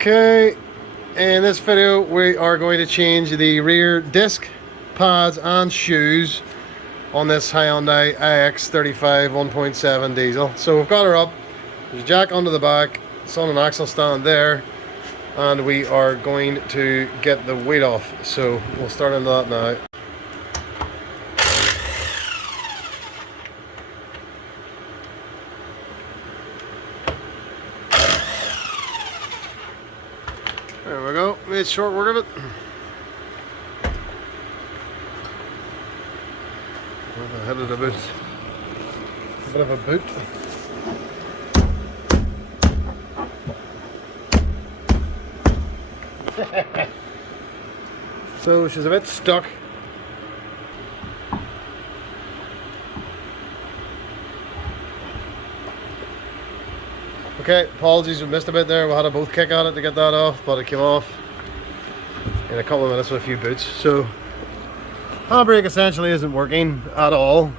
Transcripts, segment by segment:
Okay, in this video we are going to change the rear disc pads and shoes on this Hyundai iX35 1.7 diesel. So we've got her up, there's a jack under the back, it's on an axle stand there, and we are going to get the weight off. So we'll start into that now. There we go, made short work of it. I had it a bit of a boot. So she's a bit stuck. Okay, apologies, we missed a bit there. We had a both kick at it to get that off, but it came off in a couple of minutes with a few boots. So handbrake essentially isn't working at all.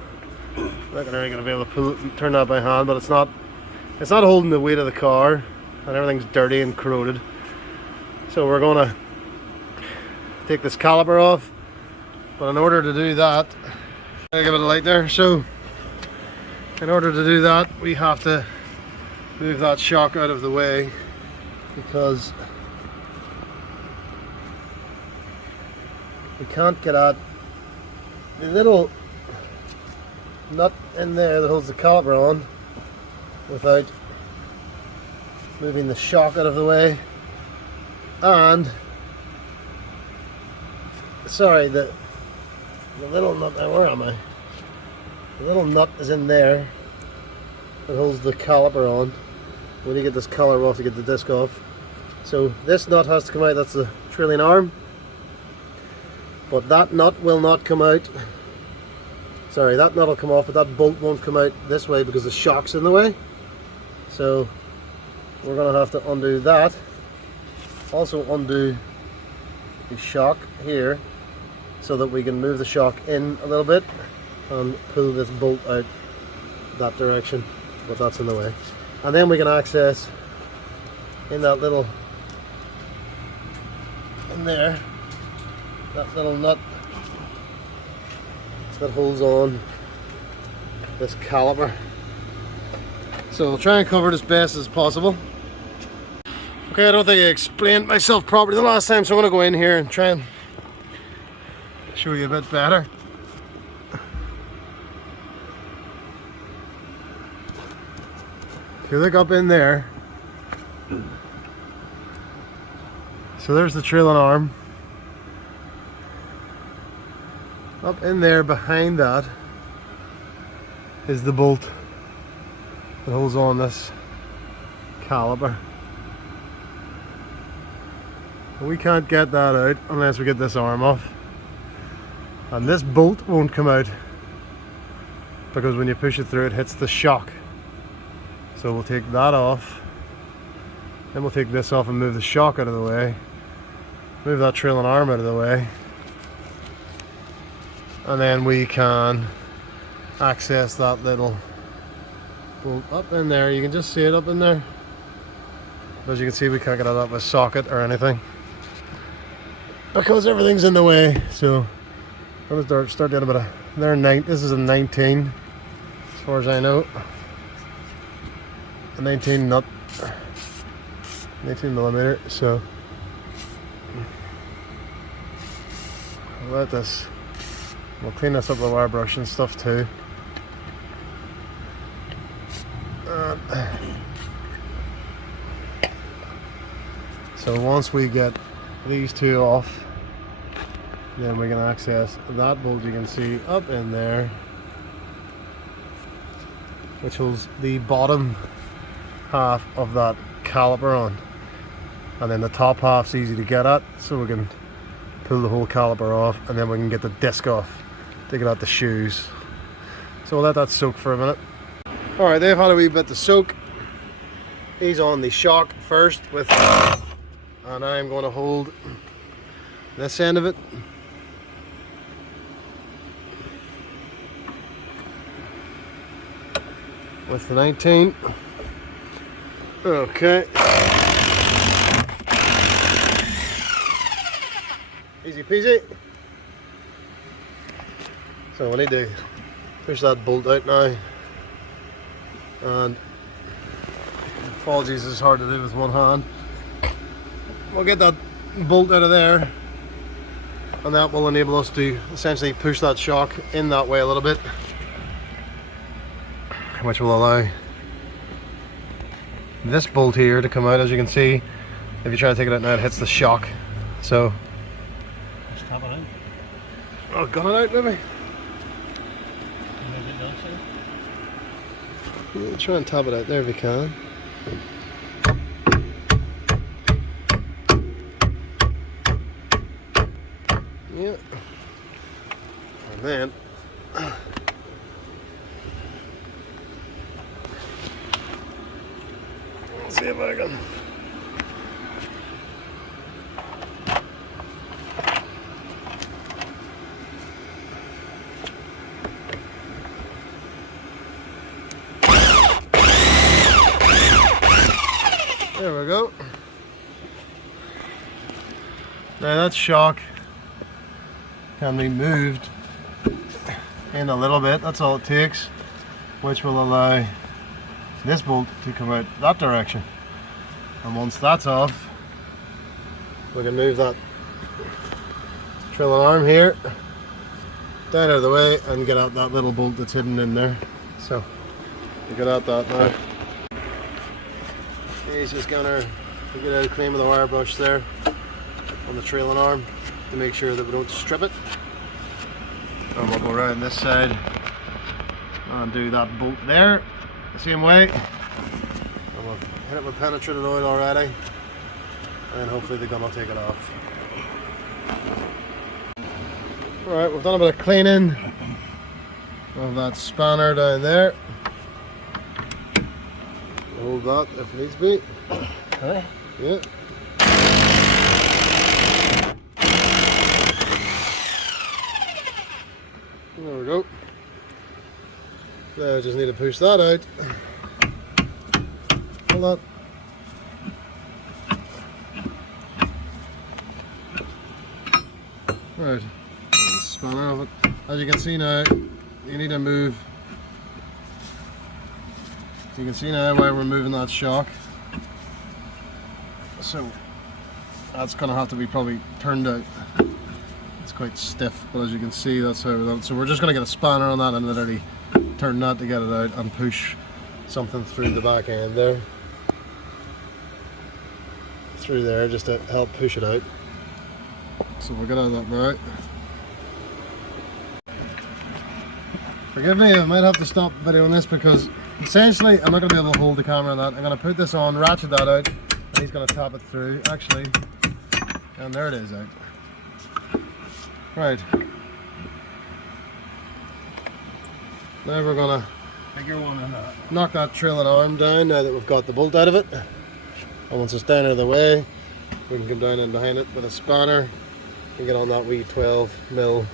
I'm not really going to be able to turn that by hand, but it's not holding the weight of the car, and everything's dirty and corroded. So we're going to take this caliper off, but in order to do that, I'll give it a light there. So in order to do that, we have to move that shock out of the way, because we can't get at the little nut in there that holds the caliper on without moving the shock out of the way. And sorry, the little nut, where am I? The little nut is in there that holds the caliper on. We need to get this collar off to get the disc off. So this nut has to come out, that's the trailing arm. But that nut will not come out. Sorry, that nut will come off, but that bolt won't come out this way because the shock's in the way. So we're going to have to undo that. Also undo the shock here so that we can move the shock in a little bit and pull this bolt out that direction, but that's in the way. And then we can access in that little, in there, that little nut that holds on this caliper. So we'll try and cover it as best as possible. Okay, I don't think I explained myself properly the last time, so I'm going to go in here and try and show you a bit better. If you look up in there, so there's the trailing arm. Up in there behind that is the bolt that holds on this caliper. We can't get that out unless we get this arm off. And this bolt won't come out because when you push it through, it hits the shock. So we'll take that off, then we'll take this off and move the shock out of the way, move that trailing arm out of the way, and then we can access that little bolt up in there. You can just see it up in there. As you can see, we can't get it up with a socket or anything because everything's in the way. So I'm going to start doing a bit of this is a 19 as far as I know. A 19 nut, 19 millimeter. So I'll let this, we'll clean this up with wire brush and stuff too. So once we get these two off, then we can access that bolt you can see up in there, which holds the bottom half of that caliper on, and then the top half's easy to get at, so we can pull the whole caliper off, and then we can get the disc off to get out the shoes. So we'll let that soak for a minute. Alright, they've had a wee bit to soak. He's on the shock first with, and I'm going to hold this end of it. With the 19. Okay. Easy peasy. So we need to push that bolt out now. And apologies, it's hard to do with one hand. We'll get that bolt out of there, and that will enable us to essentially push that shock in that way a little bit, which will allow this bolt here to come out. As you can see, if you try to take it out now, it hits the shock. So just tap it out. Oh, got it out maybe? Yeah, try and tap it out there if you can. Yeah. And then let's see if I can. There we go. Now that shock can be moved in a little bit, that's all it takes, which will allow this bolt to come out that direction. And once that's off, we can move that trailing arm here down out of the way and get out that little bolt that's hidden in there. So we get out that now. He's just gonna get out clean with the wire brush there on the trailing arm to make sure that we don't strip it. And we'll go around this side and do that bolt there the same way. And we'll hit it with penetrated oil already, and hopefully the gun will take it off. Alright, we've done a bit of cleaning of that spanner down there. Hold that if it needs to be. Really? Yeah. There we go. Now I just need to push that out. Hold that. Right. The spanner of it. As you can see now, you need to move. You can see now why we're moving that shock. So that's going to have to be probably turned out. It's quite stiff, but as you can see, that's how. So we're just going to get a spanner on that and literally turn that to get it out and push something through the back end there. Through there, just to help push it out. So we'll get out of that now. Forgive me, I might have to stop the video on this because essentially I'm not going to be able to hold the camera on that. I'm going to put this on, ratchet that out, and he's going to tap it through, actually, and there it is out. Right. Now we're going to knock that trailing arm down now that we've got the bolt out of it. And once it's down out of the way, we can come down in behind it with a spanner and get on that wee 12mm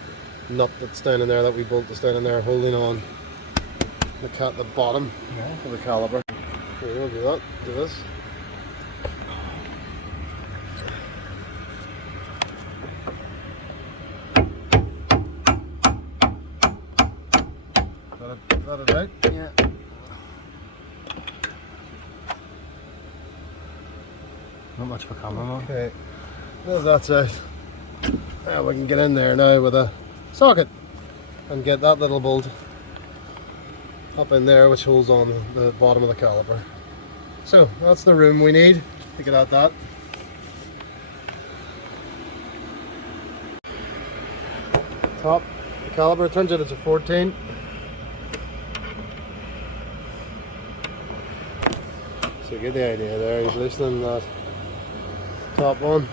nut that's down in there, that wee bolt that's down in there, holding on the bottom of the caliper. Here, we'll do that. Do this. Is that it out? Yeah. Not much for camera. Okay. Well, that's out. Now we can get in there now with a socket and get that little bolt up in there, which holds on the bottom of the caliper. So that's the room we need to get out that. Top the caliper, turns out it's a 14. So you get the idea there, he's loosening that top one.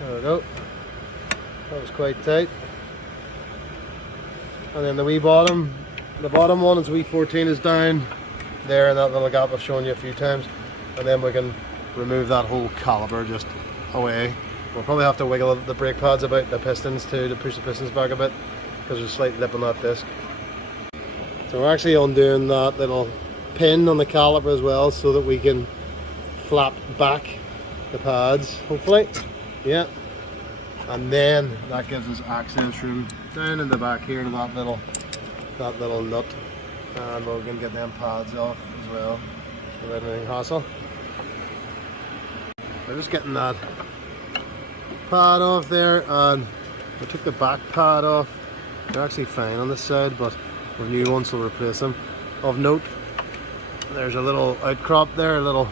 There we go. That was quite tight. And then the wee bottom, the bottom one is wee 14 is down there in that little gap I've shown you a few times. And then we can remove that whole caliper just away. We'll probably have to wiggle the brake pads about, the pistons too, to push the pistons back a bit, because there's a slight lip on that disc. So we're actually undoing that little pin on the caliper as well, so that we can flap back the pads, hopefully. Yeah. And then that gives us access room down in the back here to that little nut. And we're going to get them pads off as well without any hassle. We're just getting that pad off there, and we took the back pad off. They're actually fine on this side, but we're new ones, so we'll replace them. Of note, there's a little outcrop there, a little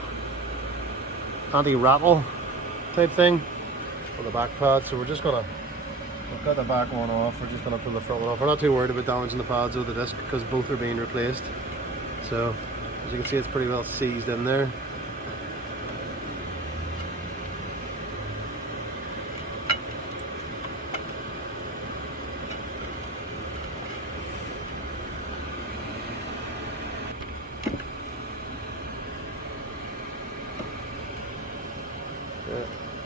anti-rattle type thing on the back pad, so we've got the back one off, we're just going to pull the front one off. We're not too worried about damaging the pads or the disc because both are being replaced. So as you can see, it's pretty well seized in there.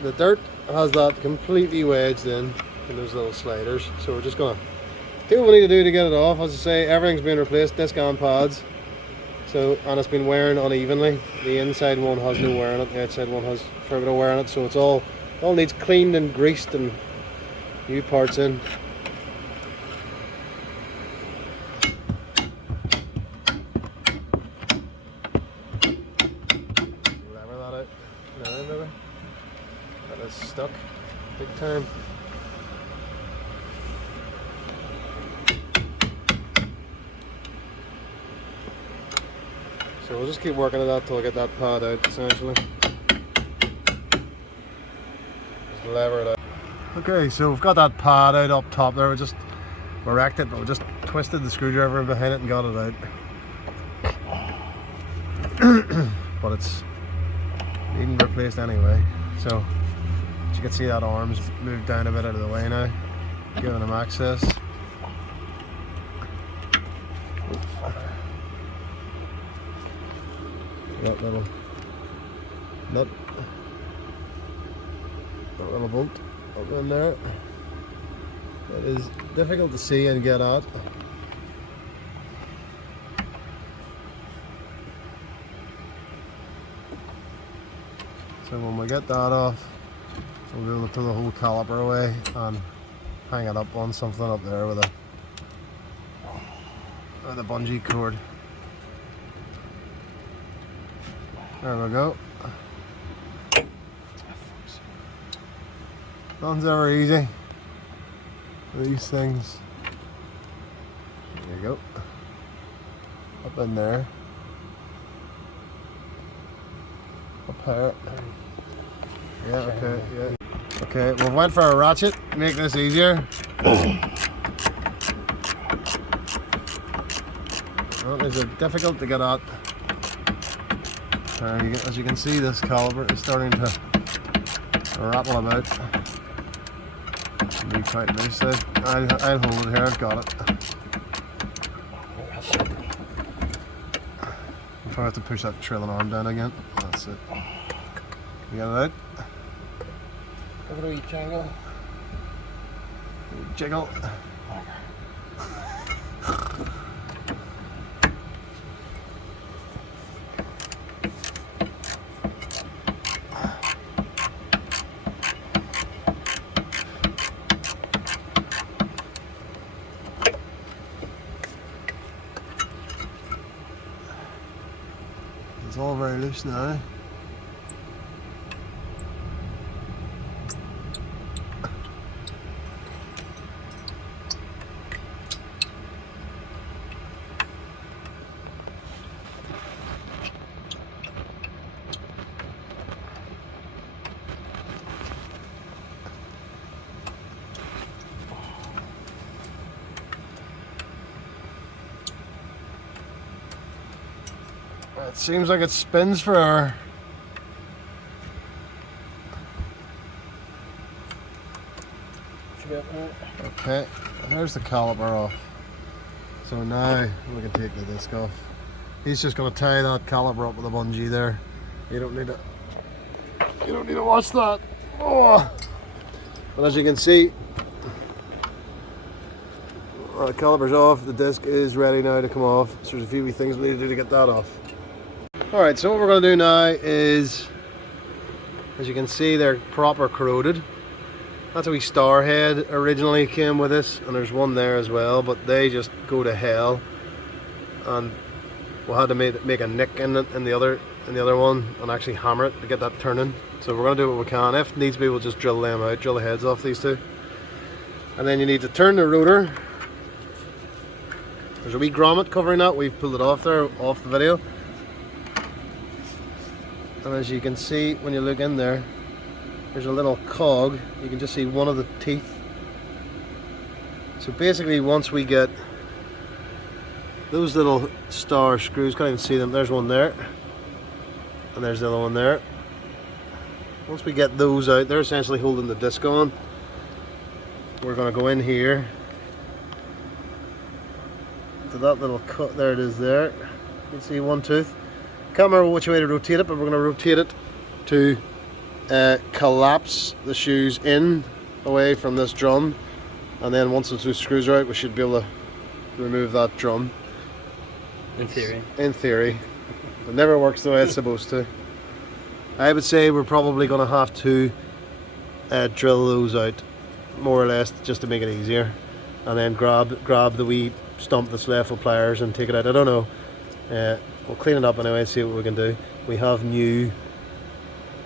The dirt has that completely wedged in those little sliders, so we're just gonna do what we need to do to get it off. As I say, everything's been replaced, disc and pads. So, and it's been wearing unevenly. The inside one has no wear on it, the outside one has a fair bit of wear on it, so it's all needs cleaned and greased and new parts in. Lever that out. No, maybe. That is stuck big time. So we'll just keep working at that till I get that pad out, essentially. Just lever it out. Okay, so we've got that pad out up top there. We wrecked it, but we just twisted the screwdriver behind it and got it out. But it's needing replaced anyway. So as you can see, that arm's moved down a bit out of the way now, giving them access. That little nut, that little bolt up in there. It is difficult to see and get at. So when we get that off, we'll be able to pull the whole caliper away and hang it up on something up there with a bungee cord. There we go. Nothing's ever easy. These things. There you go. Up in there. Up here. Yeah, okay, yeah. Okay, we went for a ratchet to make this easier. Well, it's difficult to get at. As you can see, this caliper is starting to rattle about. Be quite loose. I'll hold it here, I've got it. If I have to push that trailing arm down again, that's it. You got it out? Give it a wee jangle. Jiggle. It's all very loose now. It seems like it spins forever. Okay, there's the caliper off. So now we can take the disc off. He's just going to tie that caliper up with a bungee there. You don't need to watch that. Oh. But as you can see, the caliper's off. The disc is ready now to come off. So there's a few wee things we need to do to get that off. Alright, so what we're going to do now is As you can see, they're proper corroded. That's a wee star head originally came with this, and there's one there as well, but they just go to hell. And we had to make a nick in it in the other one and actually hammer it to get that turning. So we're going to do what we can. If needs be, we'll just drill them out, drill the heads off these two. And then you need to turn the rotor. There's a wee grommet covering that. We've pulled it off there, off the video. And as you can see when you look in there, there's a little cog. You can just see one of the teeth. So basically, once we get those little star screws, can't even see them, there's one there, and there's the other one there. Once we get those out, they're essentially holding the disc on. We're going to go in here to that little cut, there it is there. You can see one tooth. Can't remember which way to rotate it, but we're going to rotate it to collapse the shoes in away from this drum, and then once the two screws are out, we should be able to remove that drum. In theory. In theory. It never works the way it's supposed to. I would say we're probably going to have to drill those out, more or less, just to make it easier, and then grab the wee stump that's left with pliers and take it out. I don't know. We'll clean it up anyway and see what we can do. We have two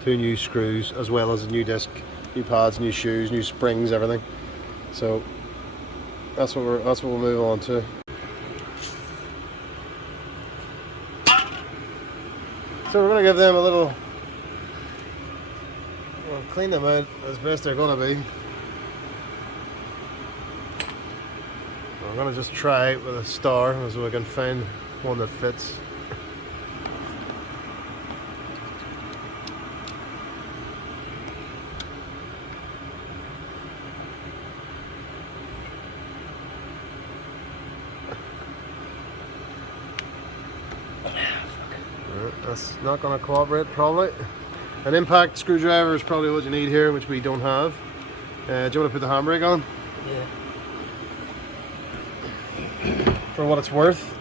new screws, as well as a new disc, new pads, new shoes, new springs, everything. So that's what we'll move on to. So we're going to give them a little, we'll clean them out as best they're going to be. We're going to just try it with a star so we can find one that fits. That's not going to cooperate probably. An impact screwdriver is probably what you need here, which we don't have. Do you want to put the handbrake on? Yeah. For what it's worth.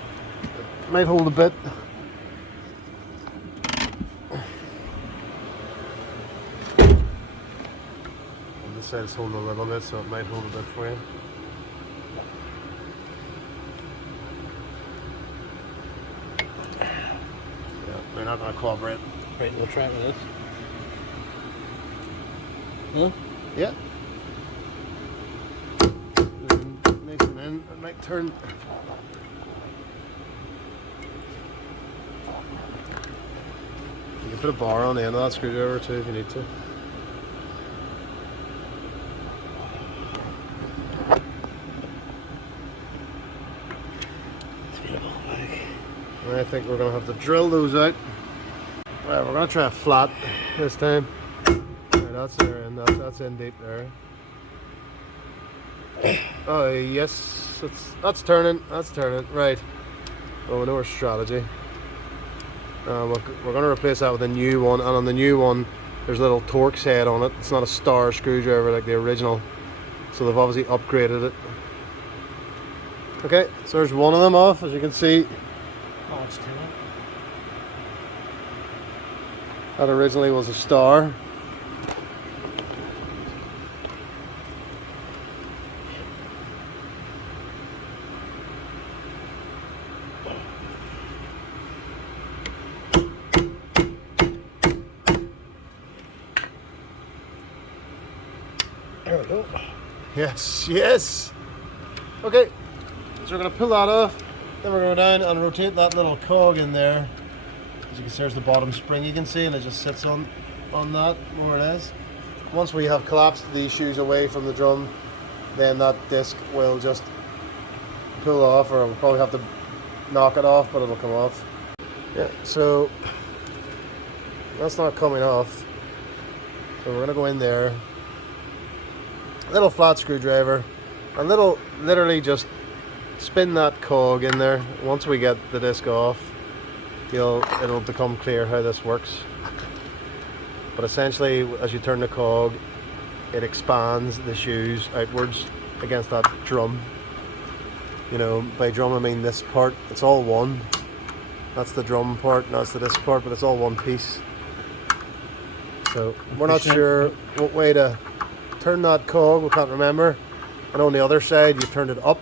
It might hold a bit. On this side it's holding a little bit, so it might hold a bit for you. They're not going to cooperate. Right, we'll try it with this. Huh? Yeah. Nice and in. It might turn. You can put a bar on the end of that screwdriver too if you need to. And I think we're going to have to drill those out. Right, we're going to try a flat this time. Right, that's there, and that's in deep there. Oh yes, that's turning. That's turning. Right. Well, we know our strategy. We're going to replace that with a new one, and on the new one, there's a little Torx head on it. It's not a star screwdriver like the original, so they've obviously upgraded it. Okay, so there's one of them off, as you can see. Oh, it's too long. That originally was a star. There we go. Yes, yes. Okay, so we're going to pull that off. Then we're going to go down and rotate that little cog in there. As you can see, there's the bottom spring you can see, and it just sits on that, more or less. Once we have collapsed these shoes away from the drum, then that disc will just pull off, or we'll probably have to knock it off, but it'll come off. Yeah, so that's not coming off. So we're going to go in there. A little flat screwdriver, and literally just spin that cog in there. Once we get the disc off, it'll become clear how this works. But essentially, as you turn the cog, it expands the shoes outwards against that drum. You know, by drum I mean this part. It's all one. That's the drum part, and that's the disc part, but it's all one piece. So we're not sure what way to turn that cog, we can't remember. And on the other side you turned it up.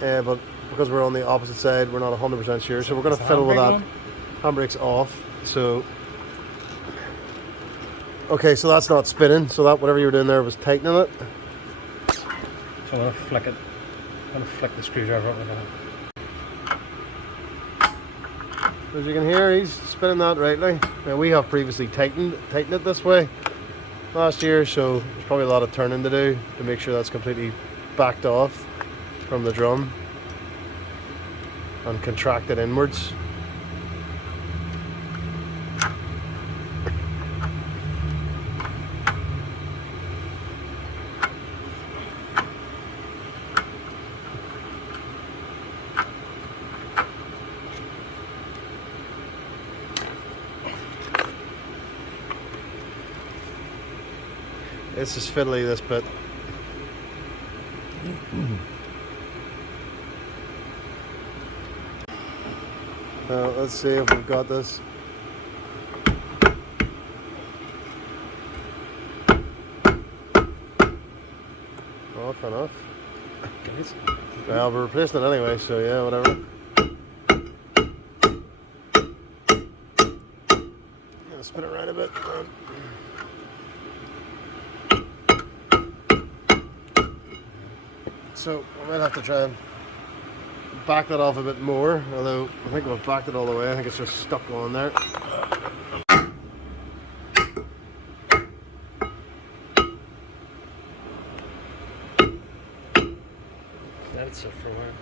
But because we're on the opposite side, we're not 100% sure. So we're going to fiddle with that. Handbrake's off. So okay, so that's not spinning. So that whatever you were doing there was tightening it. So I'm going to flick it. I'm going to flick the screwdriver up with it. As you can hear, he's spinning that rightly. Now we have previously tightened it this way last year, so there's probably a lot of turning to do to make sure that's completely backed off from the drum and contracted inwards. This is fiddly, this bit. Let's see if we've got this. Off and off. Guys. Well, we're replacing it anyway, so yeah, whatever. Gonna spin it around a bit. So I might have to try and back that off a bit more, although I think I've backed it all the way. I think it's just stuck on there. That's it for a while.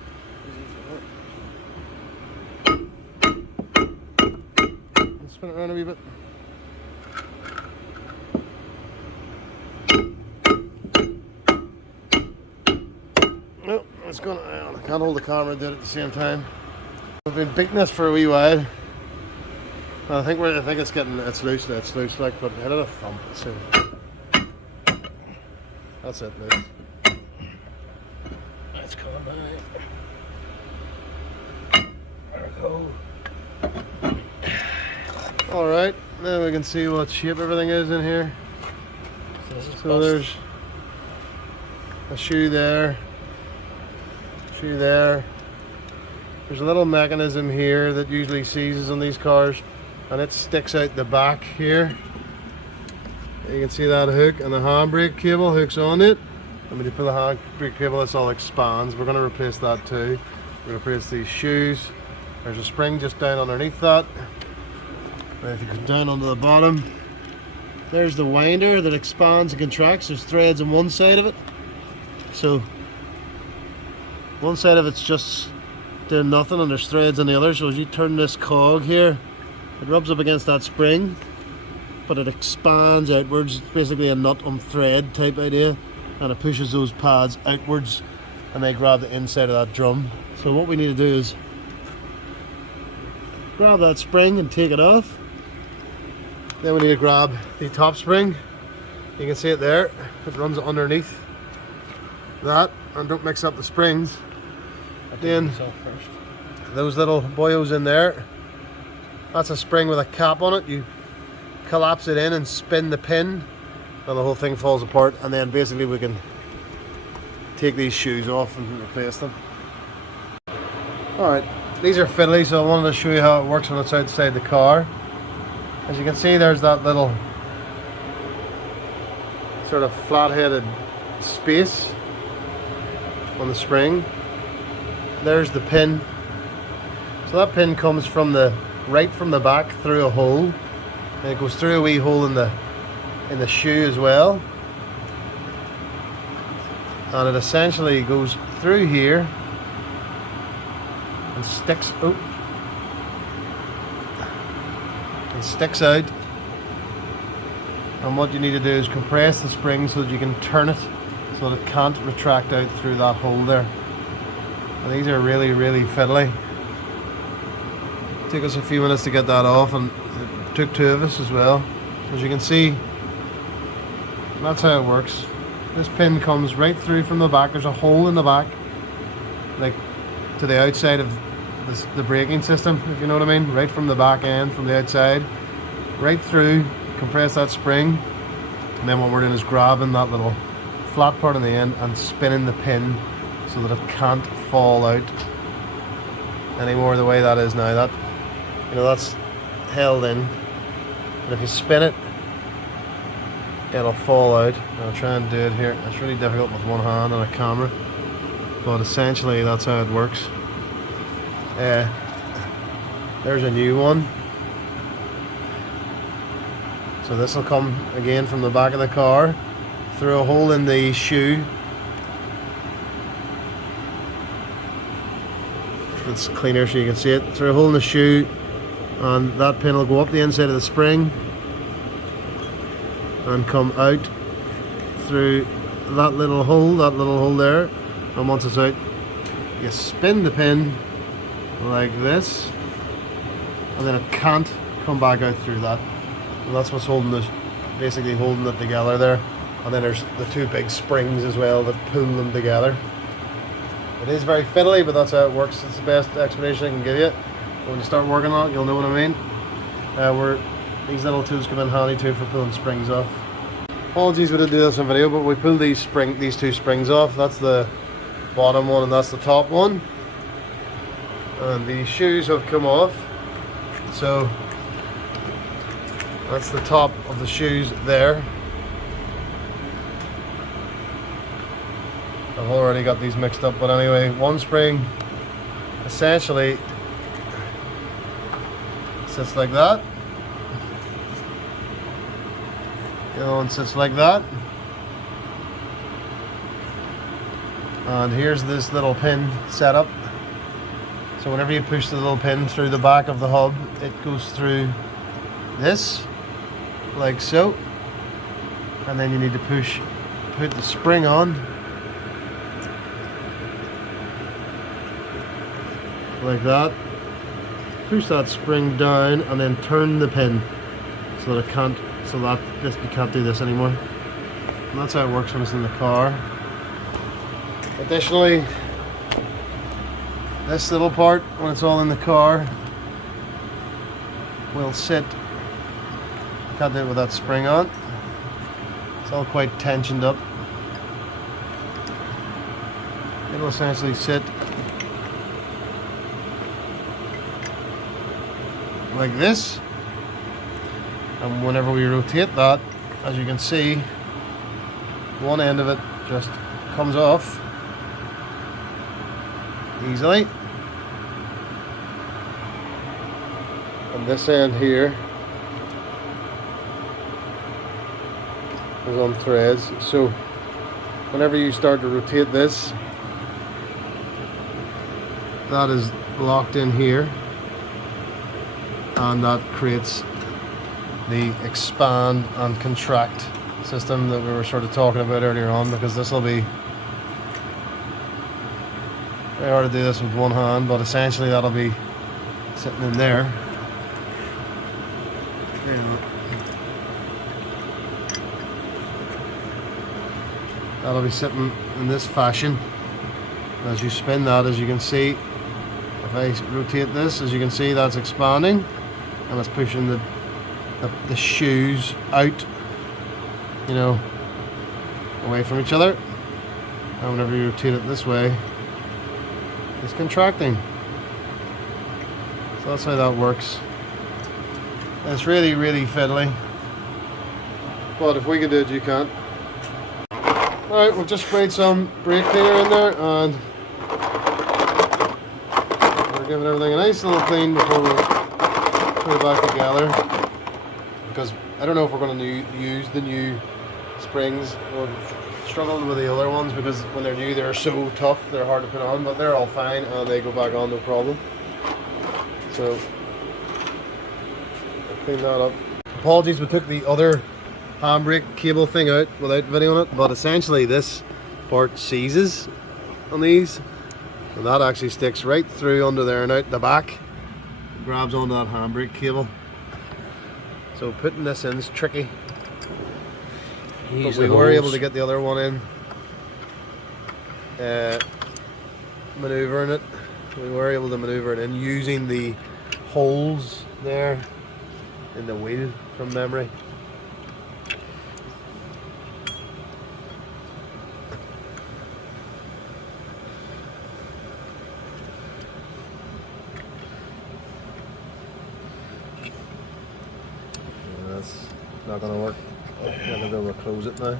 Spin it around a wee bit. No, it's going. I can't hold the camera and do it at the same time. We've been beating this for a wee while. I think it's loose now. It's loose, like, but hit it a thump. So that's it, loose. That's coming now. There we go. All right, now we can see what shape everything is in here. So there's a shoe there. Shoe there. There's a little mechanism here that usually seizes on these cars, and it sticks out the back here. You can see that hook, and the handbrake cable hooks on it. And when you pull the handbrake cable, this all expands. We're going to replace that too. We're going to replace these shoes. There's a spring just down underneath that. And if you come down onto the bottom, there's the winder that expands and contracts. There's threads on one side of it. So one side of it's just doing nothing, and there's threads on the other. So as you turn this cog here, it rubs up against that spring, but it expands outwards. It's basically a nut on thread type idea, and it pushes those pads outwards and they grab the inside of that drum. So what we need to do is grab that spring and take it off. Then we need to grab the top spring. You can see it there. It runs underneath that, and don't mix up the springs. Then those little boyos in there, that's a spring with a cap on it. You collapse it in and spin the pin, and the whole thing falls apart, and then basically we can take these shoes off and replace them. Alright, these are fiddly, so I wanted to show you how it works when it's outside the car. As you can see, there's that little sort of flat-headed space on the spring. There's the pin. So that pin comes from right from the back through a hole, and it goes through a wee hole in the shoe as well. And it essentially goes through here and sticks out. And what you need to do is compress the spring so that you can turn it so that it can't retract out through that hole there. And these are really, really fiddly. It took us a few minutes to get that off, and it took two of us as well. As you can see, that's how it works. This pin comes right through from the back. There's a hole in the back, like to the outside of the braking system, if you know what I mean, right from the back end, from the outside. right through, compress that spring, and then what we're doing is grabbing that little flat part on the end and spinning the pin so that it can't fall out anymore the way that is now. That, you know, that's held in, and if you spin it, it'll fall out. I'll try and do it here. It's really difficult with one hand and a camera, but essentially that's how it works. There's a new one. So this will come again from the back of the car through a hole in the shoe. It's cleaner so you can see it. Through a hole in the shoe, and that pin will go up the inside of the spring and come out through that little hole there, and once it's out, you spin the pin like this, and then it can't come back out through that. And that's what's holding it, basically holding it together there. And then there's the two big springs as well that pull them together. It is very fiddly, but that's how it works. It's the best explanation I can give you. When you start working on it, you'll know what I mean. These little tools come in handy too for pulling springs off. Apologies we didn't do this in video, but we pulled these two springs off. That's the bottom one and that's the top one. And the shoes have come off. So that's the top of the shoes there. I've already got these mixed up, but anyway, one spring essentially sits like that. The other one sits like that. And here's this little pin setup. So whenever you push the little pin through the back of the hub, it goes through this, like so. And then you need to put the spring on, like that. Push that spring down and then turn the pin so that you can't do this anymore. And that's how it works when it's in the car. Additionally, this little part, when it's all in the car, will sit. Can't do it with that spring on. It's all quite tensioned up. It'll essentially sit like this, and whenever we rotate that, as you can see, one end of it just comes off easily, and this end here is on threads. So whenever you start to rotate this, that is locked in here, and that creates the expand and contract system that we were sort of talking about earlier on, because this will be very hard to do this with one hand, but essentially that'll be sitting in there. That'll be sitting in this fashion. As you spin that, as you can see, if I rotate this, as you can see, that's expanding, and it's pushing the shoes out, you know, away from each other. And whenever you rotate it this way, it's contracting. So that's how that works. And it's really, really fiddly, but if we can do it, you can't. Alright, we've just sprayed some brake cleaner in there, and we're giving everything a nice little clean before we put it back together, because I don't know if we're going to use the new springs. We're struggling with the other ones because when they're new they're so tough, they're hard to put on, but they're all fine and they go back on no problem. So I'll clean that up. Apologies, we took the other handbrake cable thing out without videoing it, but essentially this part seizes on these, and that actually sticks right through under there and out the back, grabs onto that handbrake cable. So putting this in is tricky, but we were able to get the other one in, maneuvering it. We were able to maneuver it in using the holes there in the wheel. from memory. That's not going to work. I'm not going to be able to close it now.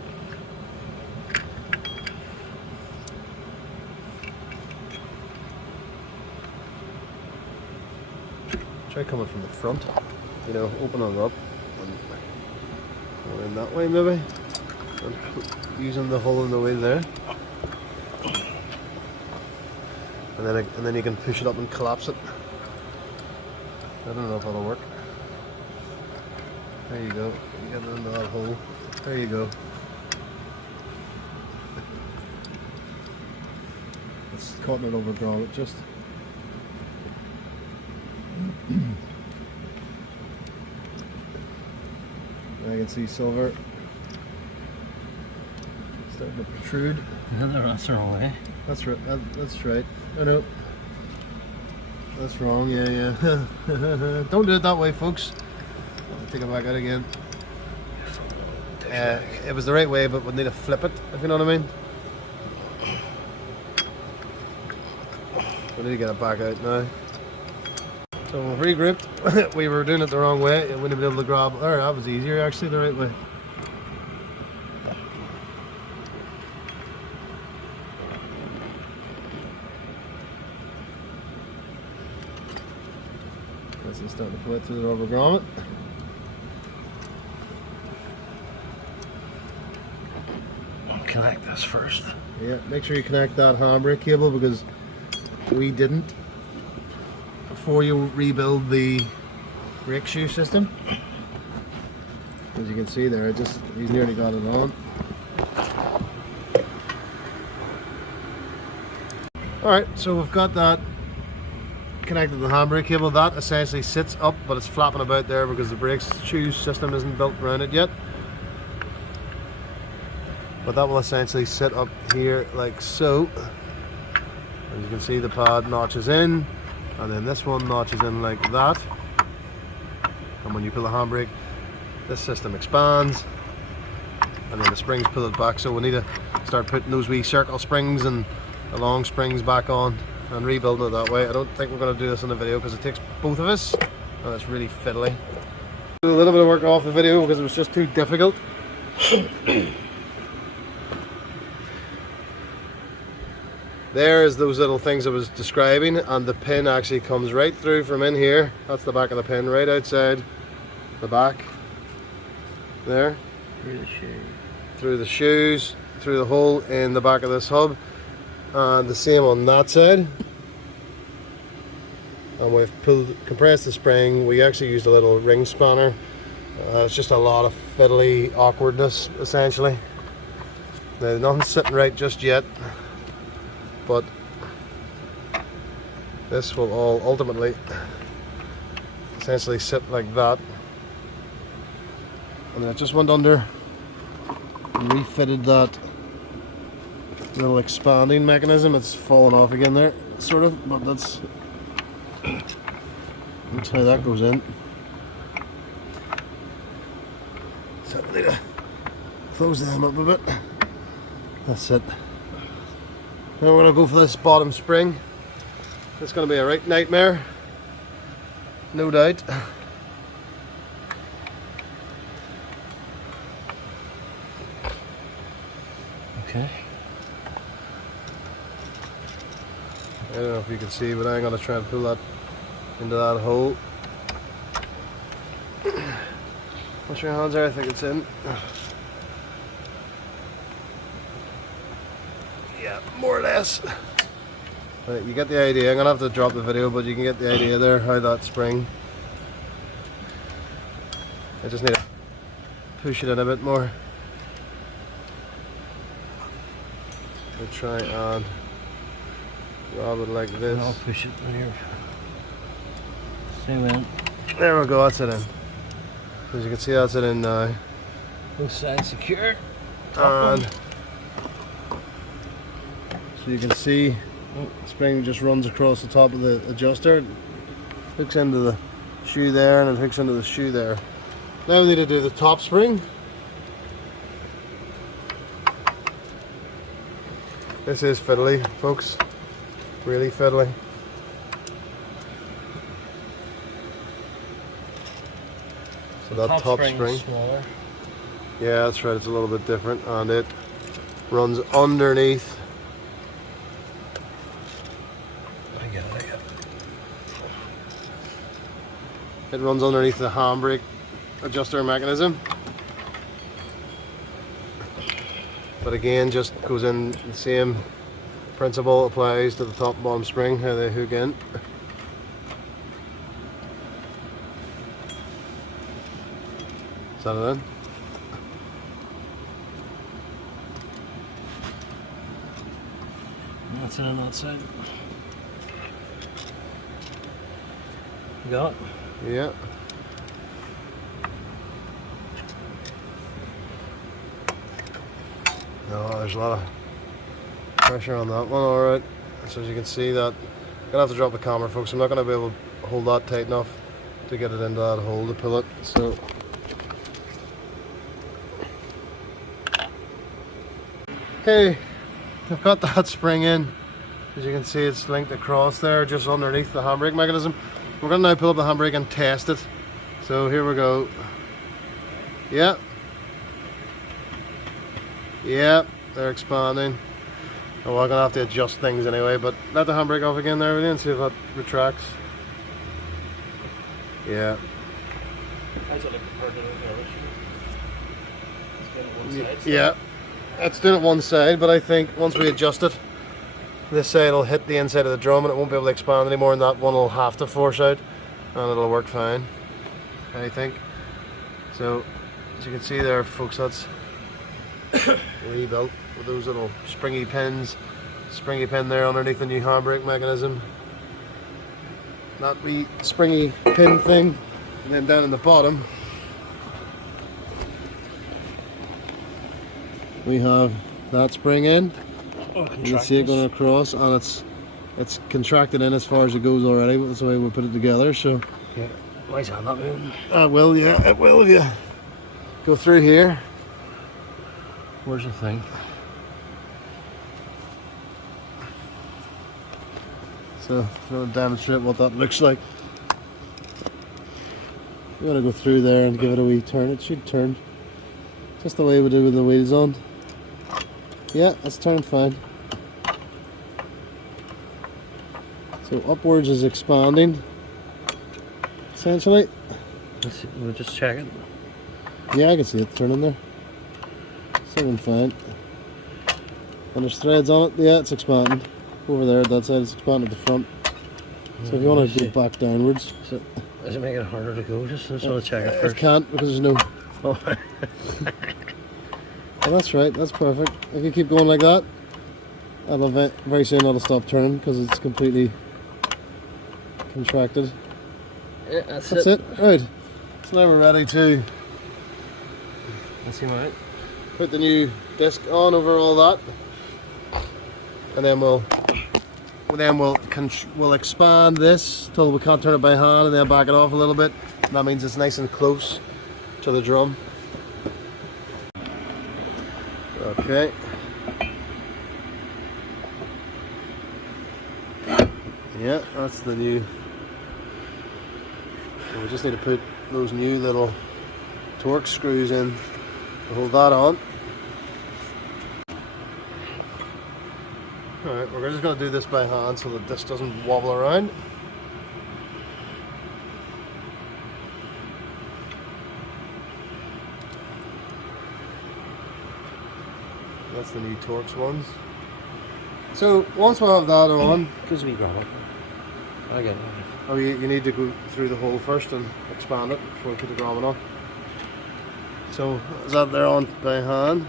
Try coming from the front, you know, opening it up and going in that way maybe, and using the hole in the wheel there, and then you can push it up and collapse it. I don't know if that'll work. There you go. You get it into that hole. There you go. It's caught in it over grommet just. I can see silver starting to protrude. That's the wrong way. That's right. That's right. I know. That's wrong. Yeah. Don't do it that way, folks. I'll take it back out again. It was the right way, but we need to flip it, if you know what I mean. We need to get it back out now. So we've regrouped. We were doing it the wrong way. We wouldn't have been able to grab. Oh, that was easier actually, the right way. This is starting to pull it through the rubber grommet. Connect this first. Yeah, make sure you connect that handbrake cable because we didn't before you rebuild the brake shoe system. As you can see there, he's nearly got it on. Alright, so we've got that connected to the handbrake cable. That essentially sits up, but it's flapping about there because the brake shoe system isn't built around it yet. But that will essentially sit up here like so. As you can see, the pad notches in, and then this one notches in like that. And when you pull the handbrake, this system expands, and then the springs pull it back. So we need to start putting those wee circle springs and the long springs back on and rebuilding it that way. I don't think we're going to do this in the video because it takes both of us, and it's really fiddly. Do a little bit of work off the video because it was just too difficult. There's those little things I was describing, and the pin actually comes right through from in here. That's the back of the pin, right outside the back there. Through the shoe. Through the shoes, through the hole in the back of this hub, and the same on that side. And we've compressed the spring. We actually used a little ring spanner. It's just a lot of fiddly awkwardness essentially. Now nothing's sitting right just yet, but this will all ultimately essentially sit like that. And then I just went under and refitted that little expanding mechanism. It's fallen off again there, sort of, but that's how that goes in. So I need to close them up a bit. That's it. Now we're going to go for this bottom spring. It's going to be a right nightmare, no doubt. Okay. I don't know if you can see, but I'm going to try and pull that into that hole. What's your hands there? I think it's in. Yeah, more or less. Right, you get the idea. I'm going to have to drop the video, but you can get the idea there, how that spring. I just need to push it in a bit more. I'll try and grab it like this. I'll push it in here. Same in. There we go, that's it in. As you can see, that's it in now. Both sides secure. And so you can see the spring just runs across the top of the adjuster. It hooks into the shoe there and it hooks into the shoe there. Now we need to do the top spring. This is fiddly, folks. Really fiddly. So that top spring. Smaller. Yeah, that's right. It's a little bit different, and it runs underneath. I get it. It runs underneath the handbrake adjuster mechanism. But again, just goes in the same principle applies to the top and bottom spring, how they hook in. Is that it in? That's it on that side. You got it? Yeah. No, there's a lot of pressure on that one, alright. So as you can see that, I'm gonna have to drop the camera, folks. I'm not gonna be able to hold that tight enough to get it into that hole to pull it. So okay, I've got that spring in. As you can see, it's linked across there, just underneath the handbrake mechanism. We're gonna now pull up the handbrake and test it. So here we go. Yeah. Yeah, they're expanding. Oh, we're gonna have to adjust things anyway, but let the handbrake off again there, really, and see if that retracts. Yeah. How's it look compared to the other shoe? It's doing it one side. Yeah, it's doing it one side, but I think once we adjust it, this side will hit the inside of the drum and it won't be able to expand anymore, and that one will have to force out, and it'll work fine, I think. So, as you can see there, folks, that's rebuilt with those little springy pins. Springy pin there underneath the new handbrake mechanism. That wee springy pin thing, and then down in the bottom we have that spring in. Oh, you can see it going across, and it's contracted in as far as it goes already. That's the way we put it together. So yeah, why is that not moving? It will, yeah, it will if you go through here. Where's the thing? So I'm going to demonstrate what that looks like. You want to go through there and give it a wee turn. It should turn just the way we do with the wheels on. Yeah, it's turned fine. So upwards is expanding, essentially. We'll just check it. Yeah, I can see it turning there. Something fine. And there's threads on it. Yeah, it's expanding. Over there at that side, it's expanding at the front. So if you want to go back downwards. So, does it make it harder to go? Just want to check it first. It can't, because there's no... Oh. Oh, that's right, that's perfect. If you keep going like that, very soon that'll stop turning because it's completely contracted. Yeah, that's it. Right. So now we're ready to put the new disc on over all that, and then we'll expand this till we can't turn it by hand, and then back it off a little bit. And that means it's nice and close to the drum. Okay. Yeah, that's the new. So we just need to put those new little torque screws in to hold that on. Alright, we're just going to do this by hand so that this doesn't wobble around. That's the new Torx ones. So once we have that on, gives me grab it. I get it. Oh, you need to go through the hole first and expand it before we put the grommet on. So is that there on by hand?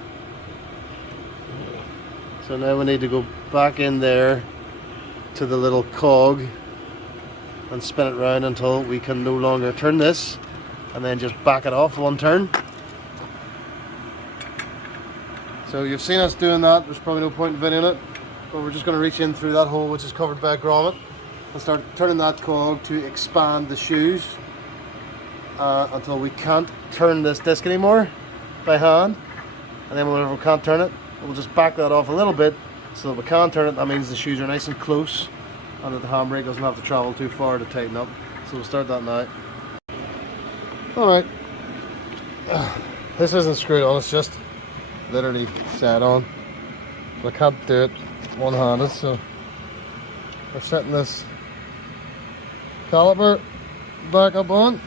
So now we need to go back in there to the little cog and spin it round until we can no longer turn this, and then just back it off one turn. So you've seen us doing that. There's probably no point in videoing it, but we're just going to reach in through that hole which is covered by a grommet and start turning that cog to expand the shoes. until we can't turn this disc anymore by hand. And then whenever we can't turn it, we'll just back that off a little bit so that we can turn it. That means the shoes are nice and close and that the handbrake doesn't have to travel too far to tighten up. So we'll start that now. Alright. This isn't screwed on, it's just literally set on. But I can't do it one-handed, so we're setting this caliper back up on.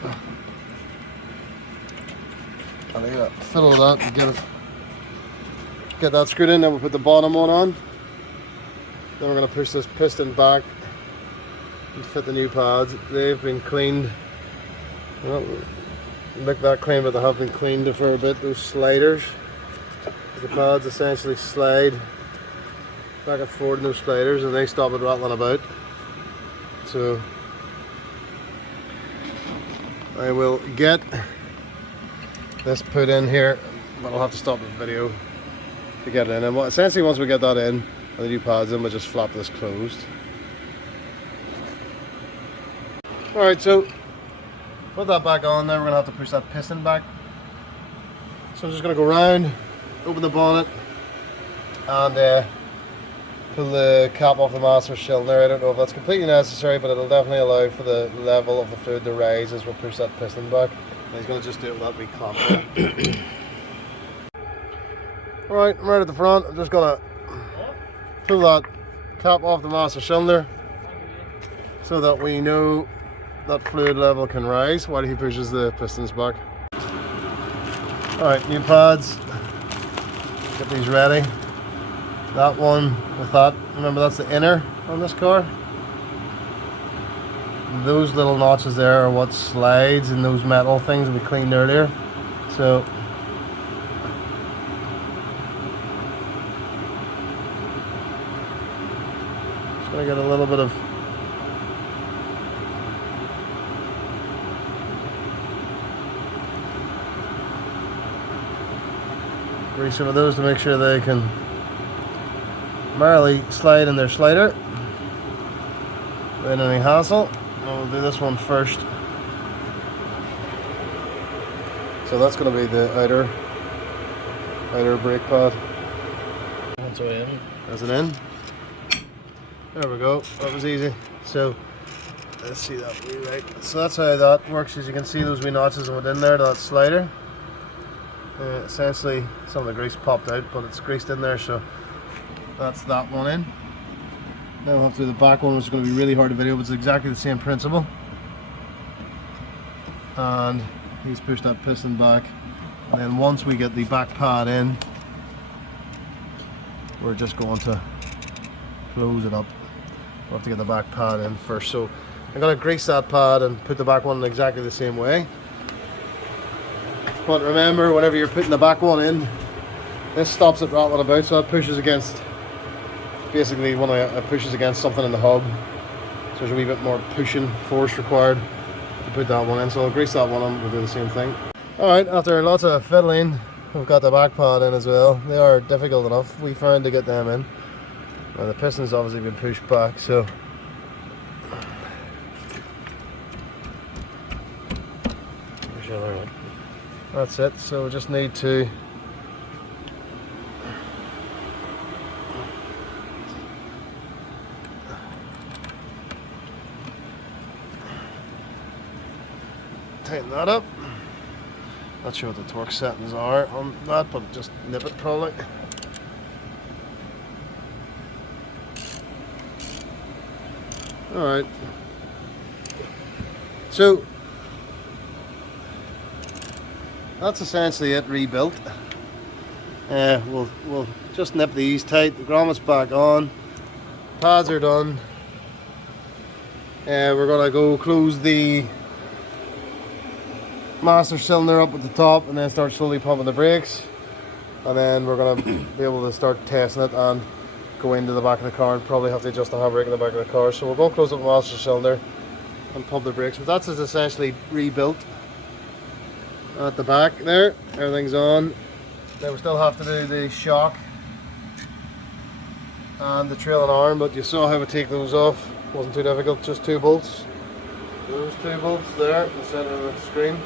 I think that fiddle that and get that screwed in. Then we'll put the bottom one on. Then we're going to push this piston back and fit the new pads. They've been cleaned. Well, look that clean, but they have been cleaned a fair bit. Those sliders, the pads essentially slide back and forward in those sliders, and they stop it rattling about. So I will get this put in here, but I'll have to stop the video to get it in. And essentially, once we get that in and the new pads in, we'll just flap this closed. Alright, so put that back on there. We're going to have to push that piston back. So I'm just going to go around, open the bonnet, and pull the cap off the master cylinder. I don't know if that's completely necessary, but it'll definitely allow for the level of the fluid to rise as we push that piston back. And he's going to just do it without me clamping. Alright, I'm right at the front. I'm just going to pull that cap off the master cylinder so that we know that fluid level can rise while he pushes the pistons back. Alright, new pads. Get these ready. That one with that, remember that's the inner on this car. Those little notches there are what slides in those metal things we cleaned earlier. So just gonna get a little bit of grease over those to make sure they can merrily slide in their slider without any hassle. And we'll do this one first. So that's going to be the outer brake pad. That's way in. Is it in? There we go. That was easy. So let's see that wee right. So that's how that works. As you can see, those wee notches within there to that slider. Essentially, some of the grease popped out, but it's greased in there. So that's that one in. Now we'll have to do the back one, which is going to be really hard to video, but it's exactly the same principle. And he's pushed that piston back. And then once we get the back pad in, we're just going to close it up. We'll have to get the back pad in first. So I'm going to grease that pad and put the back one in exactly the same way. But remember, whenever you're putting the back one in, this stops it rattling about, so that pushes against, basically when it pushes against something in the hub. So there's a wee bit more pushing force required to put that one in. So I'll grease that one on, we'll do the same thing. Alright, after lots of fiddling, we've got the back pad in as well. They are difficult enough, we found, to get them in. Now the piston's obviously been pushed back, so that's it. So we just need to tighten that up. Not sure what the torque settings are on that, but just nip it probably. Alright. So that's essentially it rebuilt. We'll just nip these tight. The grommets back on. Pads are done. We're gonna go close the master cylinder up at the top and then start slowly pumping the brakes. And then we're gonna be able to start testing it and go into the back of the car and probably have to adjust the handbrake in the back of the car. So we'll go close up the master cylinder and pump the brakes. But that's essentially rebuilt. At the back there, everything's on. Now we still have to do the shock and the trailing arm, but you saw how we take those off. Wasn't too difficult, just 2 bolts. Those 2 bolts there in the center of the screen.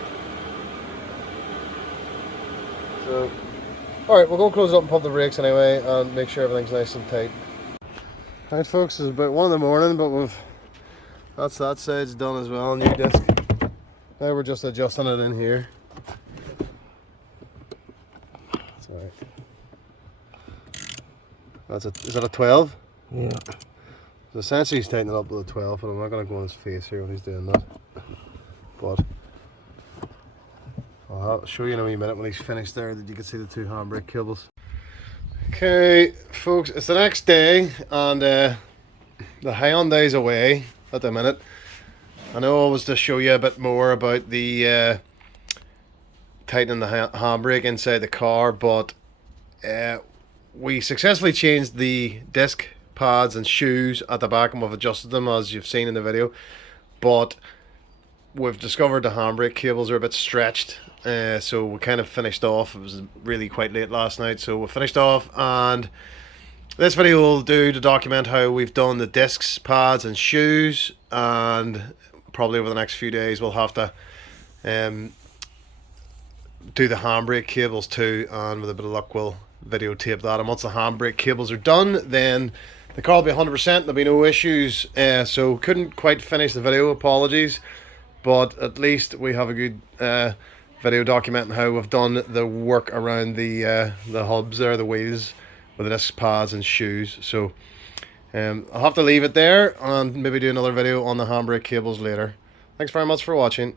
So, alright, we'll go close it up and pump the brakes anyway and make sure everything's nice and tight. Alright folks, it's about 1 in the morning, but that side's done as well, new disc. Now we're just adjusting it in here. That's alright. Is that a 12? Yeah. So essentially he's tightening it up with a 12, but I'm not going to go on his face here when he's doing that. But I'll show you in a wee minute when he's finished there that you can see the 2 handbrake cables. Okay folks, it's the next day and the Hyundai's away at the minute. I know I was to show you a bit more about the tightening the handbrake inside the car, but we successfully changed the disc pads and shoes at the back and we've adjusted them as you've seen in the video, but we've discovered the handbrake cables are a bit stretched, so we kind of finished off. It was really quite late last night, so we finished off, and this video will do to document how we've done the discs, pads and shoes, and probably over the next few days we'll have to do the handbrake cables too, and with a bit of luck we'll videotape that. And once the handbrake cables are done, then the car will be 100%, there'll be no issues. So couldn't quite finish the video, apologies, but at least we have a good video documenting how we've done the work around the hubs there, the wheels, with the disc pads and shoes. So I'll have to leave it there and maybe do another video on the handbrake cables later. Thanks very much for watching.